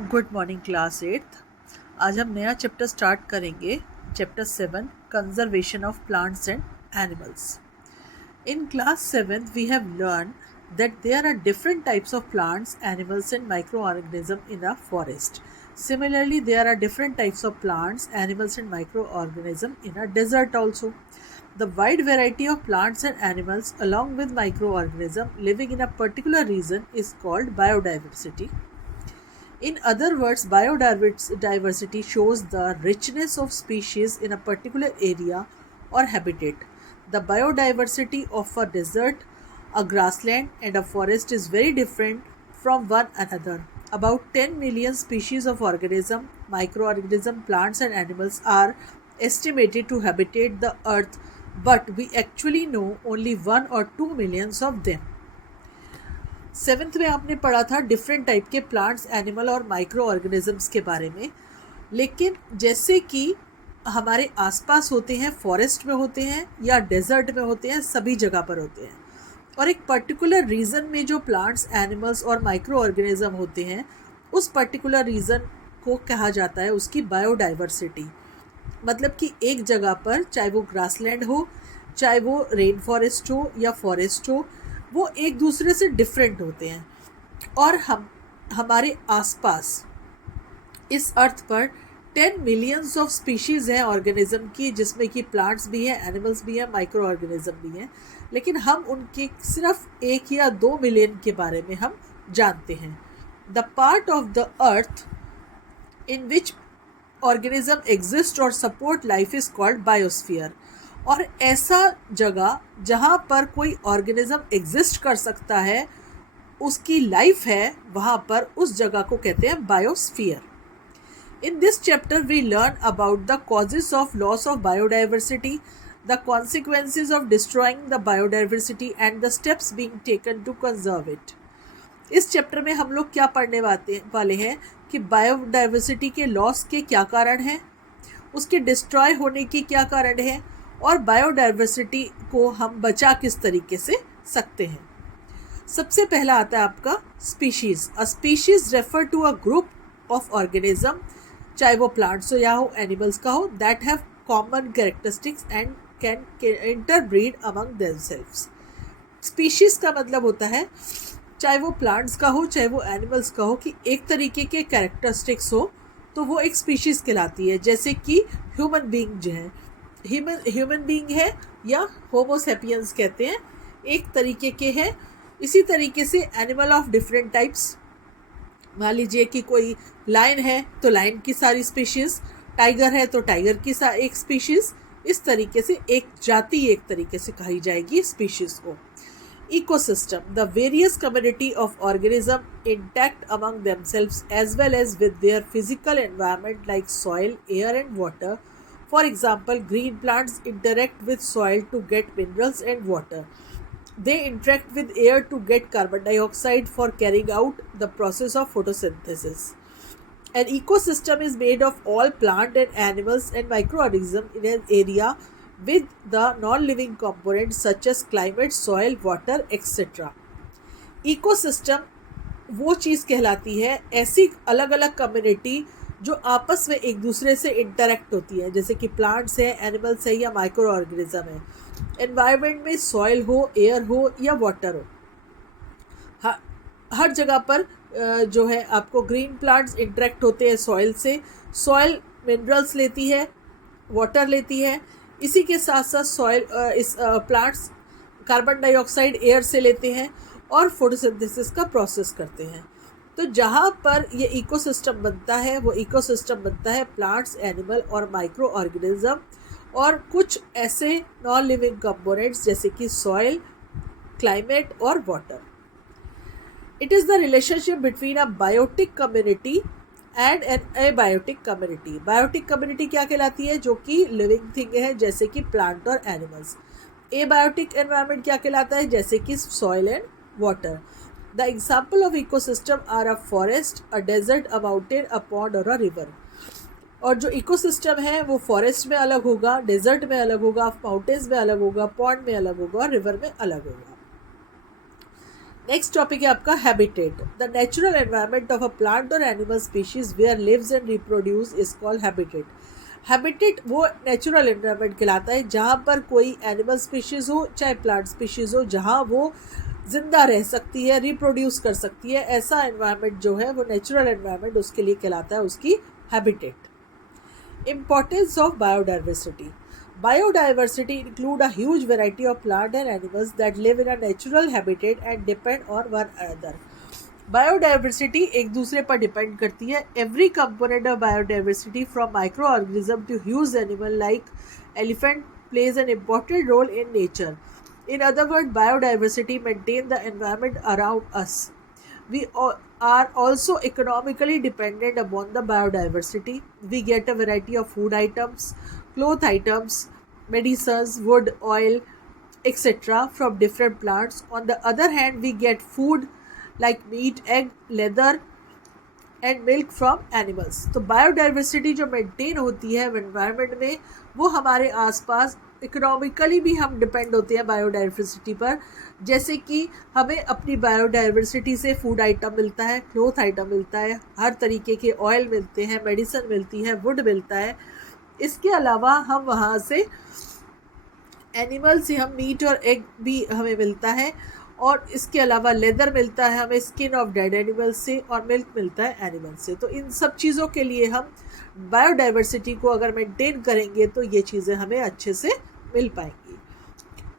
Good morning class 8th। आज हम नया चैप्टर स्टार्ट करेंगे, chapter 7 conservation of plants and animals. In class 7th we have learned that there are different types of plants, animals and microorganisms in a forest. Similarly, there are different types of plants, animals and microorganisms in a desert also. The wide variety of plants and animals along with microorganisms living in a particular region is called biodiversity. In other words, biodiversity shows the richness of species in a particular area or habitat. The biodiversity of a desert, a grassland, and a forest is very different from one another. About 10 million species of organisms, microorganisms, plants, and animals are estimated to habitate the earth, but we actually know only 1 or 2 millions of them. Seventh में आपने पढ़ा था different type के plants, animal और micro organisms के बारे में। लेकिन जैसे कि हमारे आसपास होते हैं, फॉरेस्ट में होते हैं या डेजर्ट में होते हैं, सभी जगह पर होते हैं। और एक पर्टिकुलर रीजन में जो प्लांट्स, एनिमल्स और माइक्रो ऑर्गेनिज्म होते हैं, उस पर्टिकुलर रीजन को कहा जाता है उसकी बायोडाइवर्सिटी। मतलब कि एक जगह पर, चाहे वो ग्रासलैंड हो, चाहे वो रेन फॉरेस्ट हो या फॉरेस्ट हो, वो एक दूसरे से डिफरेंट होते हैं। और हमारे आसपास इस अर्थ पर 10 मिलियंस ऑफ स्पीशीज़ हैं ऑर्गेनिज्म की, जिसमें कि प्लांट्स भी हैं, एनिमल्स भी हैं, माइक्रो ऑर्गेनिज्म भी हैं। लेकिन हम उनके सिर्फ 1 या 2 मिलियन के बारे में हम जानते हैं। The part of the earth in which organism exist और support life is called biosphere. और ऐसा जगह जहाँ पर कोई ऑर्गेनिज्म एग्जिस्ट कर सकता है, उसकी लाइफ है, वहाँ पर उस जगह को कहते हैं biosphere. In this chapter we learn about the causes of loss of biodiversity, the consequences of destroying the biodiversity and the steps being taken to conserve it. इस चैप्टर में हम लोग क्या पढ़ने वाले हैं कि बायोडाइवर्सिटी के लॉस के क्या कारण हैं, उसके डिस्ट्रॉय होने की क्या कारण है, और बायोडाइवर्सिटी को हम बचा किस तरीके से सकते हैं। सबसे पहला आता है आपका species. A species refer to a group of organism, चाहे वो प्लांट्स हो या हो एनिमल्स का हो, that have common characteristics and can interbreed among themselves. Species का मतलब होता है चाहे वो प्लांट्स का हो, चाहे वो एनिमल्स का हो, कि एक तरीके के कैरेक्टरिस्टिक्स हो तो वो एक स्पीशीज़ कहलाती है। जैसे कि ह्यूमन बीइंग जो है, ह्यूमन बीइंग है या होमो सेपियंस कहते हैं, एक तरीके के हैं। इसी तरीके से एनिमल ऑफ डिफरेंट टाइप्स, मान लीजिए कि कोई लायन है तो लायन की सारी स्पीशीज़, टाइगर है तो टाइगर की एक स्पीशीज़, इस तरीके से एक जाति एक तरीके से कही जाएगी स्पीशीज़ को। Ecosystem, the various community of organisms intact among themselves as well as with their physical environment like soil, air and water. For example, green plants interact with soil to get minerals and water. They interact with air to get carbon dioxide for carrying out the process of photosynthesis. An ecosystem is made of all plant and animals and microorganisms in an area with the non-living components such as climate, soil, water, etc. Ecosystem वो चीज़ कहलाती है, ऐसी अलग अलग community जो आपस में एक दूसरे से इंटरेक्ट होती है, जैसे कि प्लांट्स हैं, एनिमल्स हैं या माइक्रो ऑर्गेनिज्म है। एनवायरनमेंट में सॉइल हो, एयर हो या वाटर हो, हर जगह पर जो है आपको ग्रीन प्लांट्स इंटरेक्ट होते हैं सॉइल से। सॉइल मिनरल्स लेती है, वाटर लेती है, इसी के साथ साथ सॉइल इस प्लांट्स कार्बन डाइऑक्साइड एयर से लेते हैं और फोटोसिंथेसिस का प्रोसेस करते हैं। तो जहाँ पर ये इकोसिस्टम बनता है, वो इकोसिस्टम बनता है प्लांट्स, एनिमल और माइक्रो ऑर्गेनिज्म और कुछ ऐसे नॉन लिविंग कंपोनेंट्स जैसे कि सॉइल, क्लाइमेट और water. It is the relationship between a biotic community and an abiotic community. Biotic community क्या कहलाती है? जो कि लिविंग थिंग है, जैसे कि प्लांट और एनिमल्स। एबायोटिक एनवायरनमेंट क्या कहलाता है? जैसे कि soil and water. The example of ecosystem are a forest, a desert, a mountain, a pond और अ रिवर। और जो इकोसिस्टम है वो फॉरेस्ट में अलग होगा, डेजर्ट में अलग होगा, माउंटेन्स में अलग होगा, पॉन्ड में अलग होगा और रिवर में अलग होगा। नेक्स्ट टॉपिक है आपका habitat. The natural environment of a plant और animal species where lives and reproduce is called habitat. Habitat वो नेचुरल एनवायरनमेंट कहलाता है जहाँ पर कोई एनिमल स्पीशीज़ हो चाहे प्लांट स्पीशीज़ हो, जहाँ वो ज़िंदा रह सकती है, रिप्रोड्यूस कर सकती है. ऐसा एनवायरनमेंट जो है वो नेचुरल एनवायरनमेंट उसके लिए कहलाता है उसकी habitat. Importance of biodiversity. Biodiversity include a huge variety of plant and animals that live in a natural habitat and depend on one another. Biodiversity एक दूसरे पर डिपेंड करती है. Every component of biodiversity from micro organism to huge animal like elephant plays an important role in nature. In other words, biodiversity maintains the environment around us. We are also economically dependent upon the biodiversity. We get a variety of food items, cloth items, medicines, wood, oil, etc. from different plants. On the other hand, we get food like meat, egg, leather and milk from animals. तो biodiversity जो maintain होती है environment में वो हमारे आसपास economically भी हम डिपेंड होते हैं बायोडाइवर्सिटी पर. जैसे कि हमें अपनी बायोडाइवर्सिटी से फूड आइटम मिलता है, क्लोथ आइटम मिलता है, हर तरीके के ऑयल मिलते हैं, मेडिसिन मिलती है, वुड मिलता है. इसके अलावा हम वहाँ से एनिमल से हम मीट और एग भी हमें मिलता है, और इसके अलावा लेदर मिलता है हमें स्किन ऑफ डेड एनिमल से, और मिल्क मिलता है एनिमल से. तो इन सब चीज़ों के लिए हम बायोडाइवर्सिटी को अगर मेंटेन करेंगे तो ये चीज़ें हमें अच्छे से मिल पाएंगी.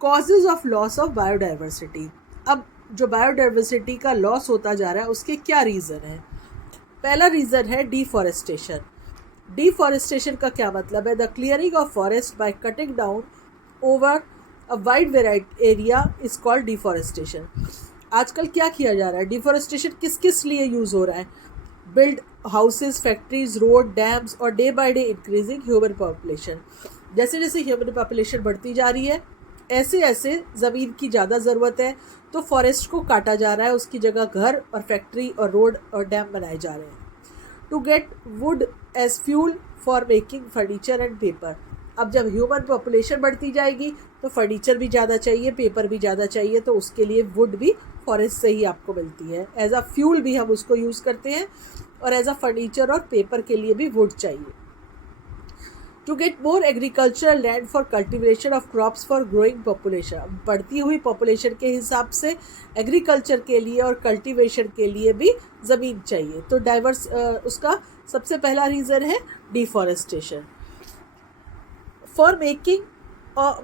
Causes of loss of biodiversity. अब जो बायोडाइवर्सिटी का लॉस होता जा रहा है उसके क्या रीज़न है. पहला रीज़न है डिफॉरेस्टेशन. डिफॉरेस्टेशन का क्या मतलब है. The clearing of forest by cutting down over a wide variety area is called deforestation. आजकल क्या किया जा रहा है, डिफॉरेस्टेशन किस किस लिए यूज़ हो रहा है. Build houses, factories, road, dams, और day by day increasing human population. जैसे जैसे ह्यूमन पॉपुलेशन बढ़ती जा रही है ऐसे ऐसे ज़मीन की ज़्यादा ज़रूरत है, तो फॉरेस्ट को काटा जा रहा है, उसकी जगह घर और फैक्ट्री और रोड और डैम बनाए जा रहे हैं. To get wood as fuel for making furniture and paper. अब जब ह्यूमन पॉपुलेशन बढ़ती जाएगी तो फर्नीचर भी ज़्यादा चाहिए, पेपर भी ज़्यादा चाहिए, तो उसके लिए वुड भी फॉरेस्ट से ही आपको मिलती है. एज अ फ्यूल भी हम उसको यूज़ करते हैं, और एज अ फर्नीचर और पेपर के लिए भी वुड चाहिए. To get more agricultural land for cultivation of crops for growing population. बढ़ती हुई पॉपुलेशन के हिसाब से एग्रीकल्चर के लिए और कल्टिवेशन के लिए भी ज़मीन चाहिए. तो डाइवर्स उसका सबसे पहला रीज़न है डिफॉरेस्टेशन. फॉर मेकिंग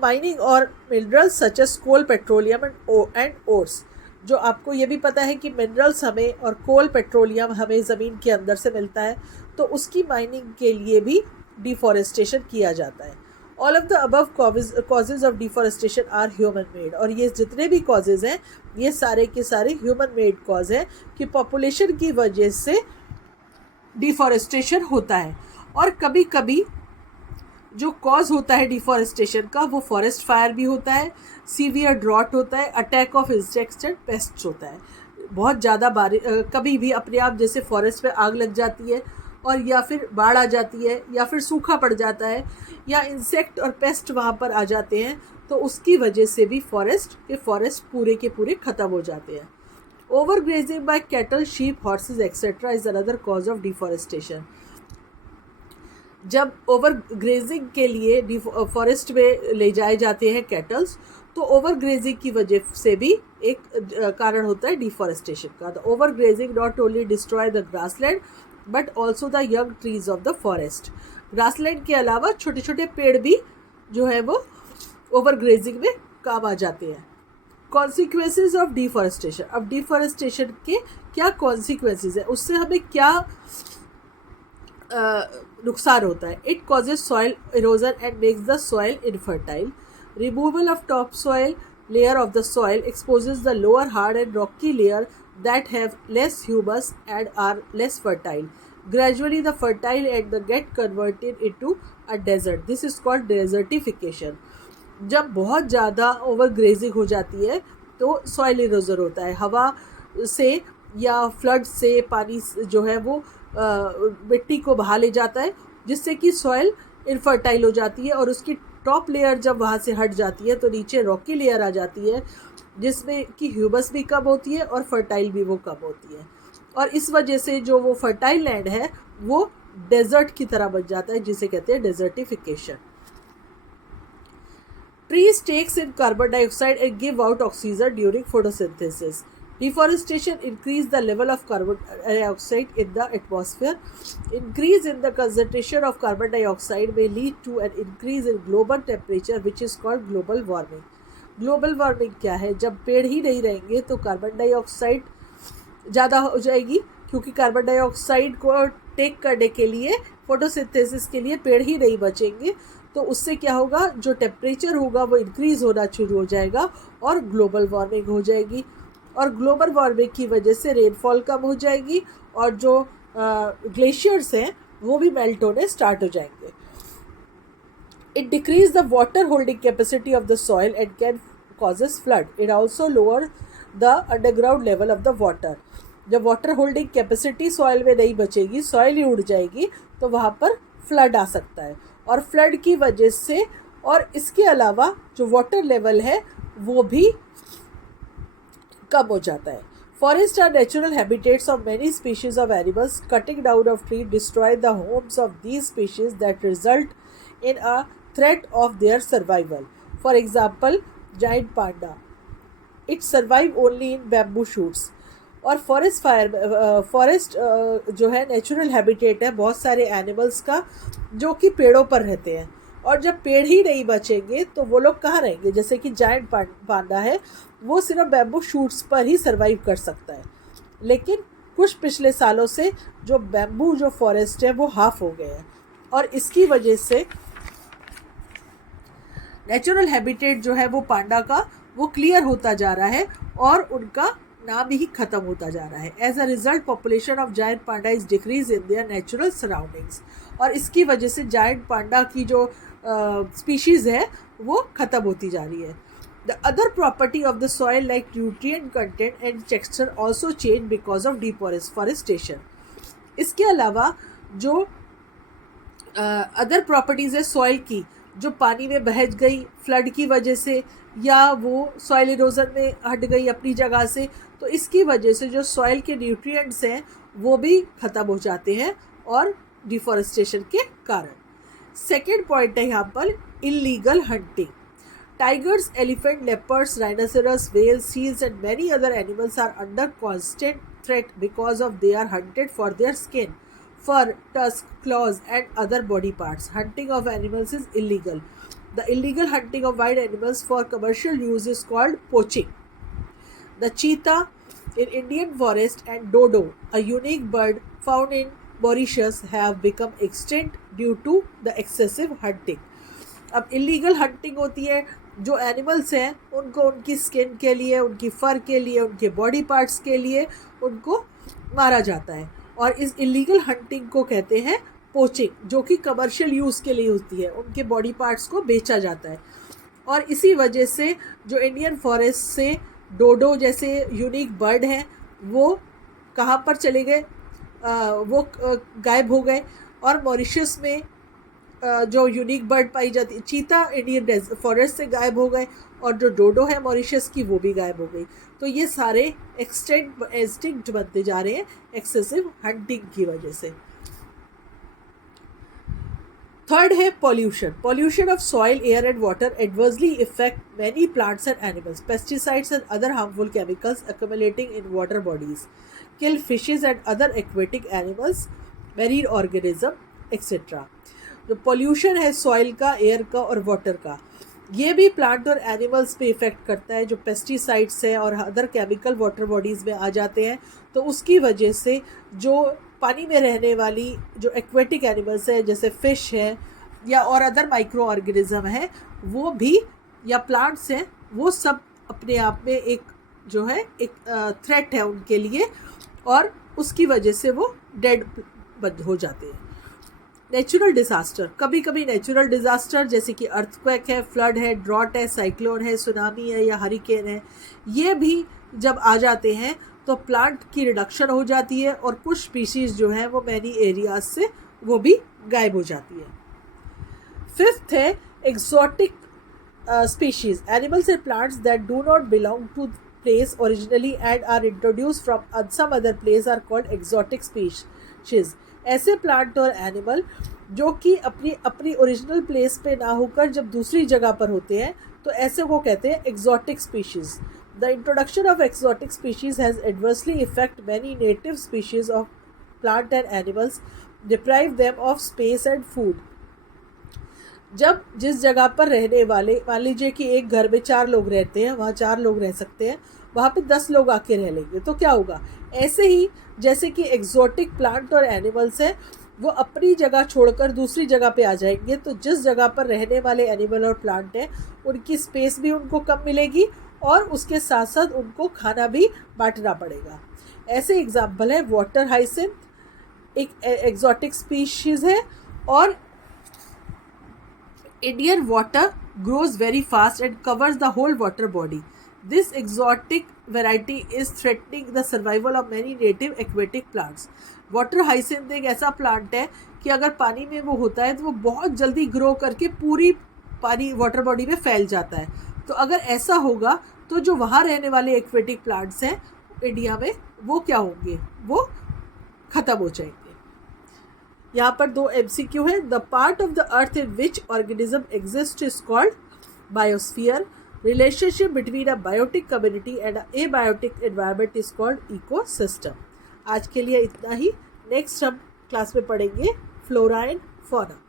माइनिंग और minerals such as coal, petroleum and ores. जो आपको ये भी पता है कि मिनरल्स हमें और कोल, पेट्रोलियम हमें ज़मीन के अंदर से मिलता है, तो उसकी माइनिंग के लिए भी डिफॉरेस्टेशन किया जाता है. All of the above causes of deforestation are human made. और ये जितने भी कॉजेज़ हैं ये सारे के सारे ह्यूमन मेड कॉज हैं कि पॉपुलेशन की वजह से डिफॉरेस्टेशन होता है. और कभी कभी जो कॉज होता है डिफॉरेस्टेशन का वो फॉरेस्ट फायर भी होता है, सीवियर ड्रॉट होता है, attack of insects and pests होता है. बहुत ज़्यादा कभी भी अपने आप जैसे फॉरेस्ट में आग लग जाती है, और या फिर बाढ़ आ जाती है, या फिर सूखा पड़ जाता है, या इंसेक्ट और पेस्ट वहाँ पर आ जाते हैं, तो उसकी वजह से भी फॉरेस्ट पूरे के पूरे ख़त्म हो जाते हैं. Over grazing by cattle, sheep, horses etcetera is another cause of deforestation. जब ओवर ग्रेजिंग के लिए फॉरेस्ट में ले जाए जाते हैं कैटल्स, तो ओवर ग्रेजिंग की वजह से भी एक कारण होता है डिफॉरेस्टेशन का. The over grazing not only destroy the grassland but also the young trees of the forest. Grassland के अलावा छोटे छोटे पेड़ भी जो है वो ओवर ग्रेजिंग में काम आ जाते हैं. Consequences of deforestation. अब डिफॉरेस्टेशन के क्या कॉन्सिक्वेंसेज है, उससे हमें क्या नुकसान होता है. It causes soil erosion and makes the soil infertile. Removal of top soil layer of the soil exposes the lower hard and rocky layer that have less humus and are less fertile. Gradually the fertile and the get converted into a desert. This is called desertification. जब बहुत ज़्यादा over grazing हो जाती है तो soil erosion होता है. हवा से या फ्लड से पानी जो है वो मिट्टी को बहा ले जाता है, जिससे कि सॉइल इनफर्टाइल हो जाती है, और उसकी टॉप लेयर जब वहाँ से हट जाती है तो नीचे रॉकी लेयर आ जाती है, जिसमें कि ह्यूमस भी कम होती है और फर्टाइल भी वो कम होती है, और इस वजह से जो वो फर्टाइल लैंड है वो डेजर्ट की तरह बन जाता है, जिसे कहते हैं desertification. Trees takes in carbon dioxide and give out oxygen during photosynthesis. Deforestation increase the level of carbon dioxide in the atmosphere. Increase in the concentration of carbon dioxide may lead to an increase in global temperature, which is called global warming. Global warming क्या है? जब पेड़ ही नहीं रहेंगे तो carbon dioxide ज़्यादा हो जाएगी, क्योंकि कार्बन डाइऑक्साइड को टेक करने के लिए, फोटोसिंथेसिस के लिए पेड़ ही नहीं बचेंगे, तो उससे क्या होगा, जो टेम्परेचर होगा वो इंक्रीज़ होना शुरू हो जाएगा और ग्लोबल वार्मिंग हो जाएगी, और ग्लोबल वार्मिंग की वजह से रेनफॉल कम हो जाएगी और जो ग्लेशियर्स हैं वो भी मेल्ट होने स्टार्ट हो जाएंगे। It decreases the water holding capacity of the soil and can causes flood. It also lower the underground level of the water. जब वाटर होल्डिंग कैपेसिटी सॉइल में नहीं बचेगी, सॉइल ही उड़ जाएगी, तो वहाँ पर फ्लड आ सकता है, और फ्लड की वजह से, और इसके अलावा जो वाटर लेवल है वो भी कम हो जाता है। Forests are natural habitats of many species of animals. Cutting down of trees destroy the homes of these species that result in a threat of their survival. For example, giant panda. It survive only in bamboo shoots. और forest जो है natural habitat है बहुत सारे animals का, जो कि पेड़ों पर रहते हैं, और जब पेड़ ही नहीं बचेंगे तो वो लोग कहाँ रहेंगे? जैसे कि जायंट पांडा है, वो सिर्फ बैम्बू शूट्स पर ही सर्वाइव कर सकता है, लेकिन कुछ पिछले सालों से जो बैम्बू जो फॉरेस्ट है वो हाफ हो गए हैं, और इसकी वजह से नेचुरल हैबिटेट जो है वो पांडा का वो क्लियर होता जा रहा है और उनका नाम ही खत्म होता जा रहा है। As a result population of giant panda is decrease in their natural surroundings, और इसकी वजह से जायंट पांडा की जो स्पीशीज़ है वो ख़त्म होती जा रही है। The other property of the soil like nutrient content and texture also change because of deforestation. इसके अलावा जो अदर प्रॉपर्टीज़ है सॉइल की, जो पानी में बह गई फ्लड की वजह से, या वो सॉइल इरोजन में हट गई अपनी जगह से, तो इसकी वजह से जो सॉइल के न्यूट्रिएंट्स हैं वो भी ख़त्म हो जाते हैं और डिफॉरेस्टेशन के कारण। सेकेंड पॉइंट है यहाँ पर illegal hunting. Tigers, elephant, leopards, rhinoceros, whales, seals and many other animals are under constant threat because of they are hunted for their skin, fur, tusk, claws and other body parts. Hunting of animals is illegal. The illegal hunting of wild animals for commercial use is called poaching. The cheetah in Indian forest and dodo, a unique bird found in Mauritius, have become extinct due to the excessive hunting. अब illegal hunting होती है, जो animals हैं उनको उनकी skin के लिए, उनकी फर के लिए, उनके बॉडी पार्ट्स के लिए उनको मारा जाता है, और इस इलीगल हंटिंग को कहते हैं पोचिंग, जो कि कमर्शियल यूज़ के लिए होती है, उनके बॉडी पार्ट्स को बेचा जाता है। और इसी वजह से जो इंडियन फॉरेस्ट से डोडो जैसे यूनिक बर्ड हैं वो कहाँ पर चले गए, वो गायब हो गए, और मॉरिशस में जो यूनिक बर्ड पाई जाती है चीता इंडियन फॉरेस्ट से गायब हो गए, और जो डोडो है मॉरिशस की वो भी गायब हो गई। तो ये सारे एक्सटिंक्ट बनते जा रहे हैं एक्सेसिव हंटिंग की वजह से। थर्ड है pollution. Pollution of soil, air and water adversely effect many plants and animals. Pesticides and other harmful chemicals accumulating in water bodies kill fishes and other aquatic animals, marine organism, etc. जो pollution है soil का, air का और water का, ये भी plant और animals पे इफ़ेक्ट करता है। जो पेस्टिसाइड्स है और अदर केमिकल वाटर बॉडीज़ में आ जाते हैं, तो उसकी वजह से जो पानी में रहने वाली जो एक्वेटिक एनिमल्स है जैसे फ़िश है या और अदर माइक्रो ऑर्गेनिज्म है वो भी, या प्लांट्स हैं, वो सब अपने आप में एक जो है एक थ्रेट है उनके लिए, और उसकी वजह से वो डेड बंद हो जाते हैं। नेचुरल डिज़ास्टर, कभी कभी नेचुरल डिज़ास्टर जैसे कि अर्थक्वेक है, फ्लड है, ड्रॉट है, साइक्लोन है, सुनामी है या हरिकेन है, ये भी जब आ जाते हैं तो प्लांट की रिडक्शन हो जाती है और कुछ स्पीशीज़ जो है वो मैनी एरियाज से वो भी गायब हो जाती है। फिफ्थ है exotic species. Animals and plants that do not belong to place originally and are introduced from some other place are called exotic species. ऐसे प्लांट और एनिमल जो कि अपनी अपनी ओरिजिनल प्लेस पे ना होकर जब दूसरी जगह पर होते हैं तो ऐसे को कहते हैं exotic species. The introduction of exotic species has adversely affected many native species of plant and animals, deprive them of space and food. जब जिस जगह पर रहने वाले, मान लीजिए कि एक घर में 4 लोग रहते हैं, वहाँ 4 लोग रह सकते हैं, वहाँ पे 10 लोग आके रह लेंगे तो क्या होगा? ऐसे ही जैसे कि एग्जॉटिक प्लांट और एनिमल्स हैं, वो अपनी जगह छोड़कर दूसरी जगह पे आ जाएंगे, तो जिस जगह पर रहने वाले एनिमल और प्लांट हैं उनकी स्पेस भी उनको कम मिलेगी और उसके साथ साथ उनको खाना भी बांटना पड़ेगा. ऐसे एग्जाम्पल है वाटर हाइसिंथ, एक एग्जॉटिक स्पीशीज़ है, और Indian water grows very fast and covers the whole water body. This exotic variety is threatening the survival of many native aquatic plants. Water hyacinth एक ऐसा प्लांट है कि अगर पानी में वो होता है तो वो बहुत जल्दी ग्रो करके पूरी पानी वाटर बॉडी में फैल जाता है. तो अगर ऐसा होगा तो जो वहाँ रहने वाले एक्वेटिक प्लांट्स हैं इंडिया में वो क्या होंगे? वो ख़त्म हो जाएंगे. यहाँ पर 2 MCQ है. The part of the earth in which organism exist is called biosphere. Relationship between a biotic community and abiotic environment is called ecosystem. आज के लिए इतना ही. नेक्स्ट हम क्लास में पढ़ेंगे फ्लोरा एंड फौना.